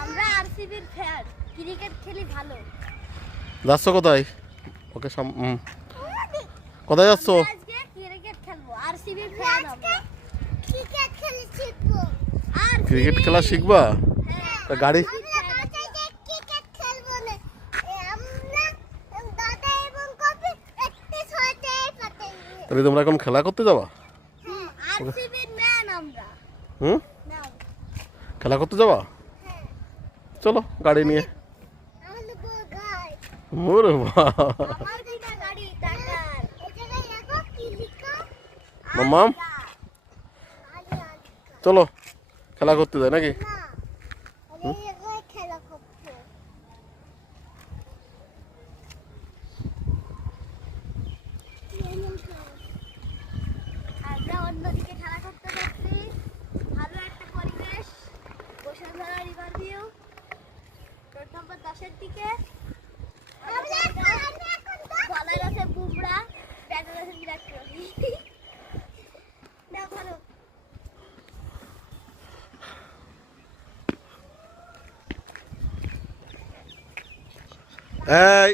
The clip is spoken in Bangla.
আমরা আরসিবির ফ্যান, ক্রিকেট খেলি ভালো। যাচ্ছ কোথায়? ওকে কোথায় যাচ্ছ? আজকে ক্রিকেট খেলবো, আরসিবির ফ্যান আমরা। ক্রিকেট খেলা শিখবো। ক্রিকেট খেলা শিখবা? তা গাড়ি ক্রিকেট খেলবো না। আমরা দাদা এবং কপি একটু ছয়তে পাতে। তাহলে তোমরা এখন খেলা করতে যাবা? আরসিবির ম্যান আমরা। হুম, নাও। খেলা করতে যাবা? চলো গাড়ি নিয়ে। আমাদের বড় গাড়ি। ওরে বাবা, আমার দিকে গাড়ি টাটার। এই জায়গায় দেখো কি লিখা? মাম্মাম চলো খেলা করতে যাই নাকি? না। এই জায়গায় খেলা করতে। আমরা অন্যদিকে খেলা করতে যাচ্ছি। ভালো একটা পরিবেশ, Bashundhara river view, road number 10-এর দিকে। বলার আছে বুমরা, ব্যাটার আছে বিরাট কোহলি। নাও ধরো। এই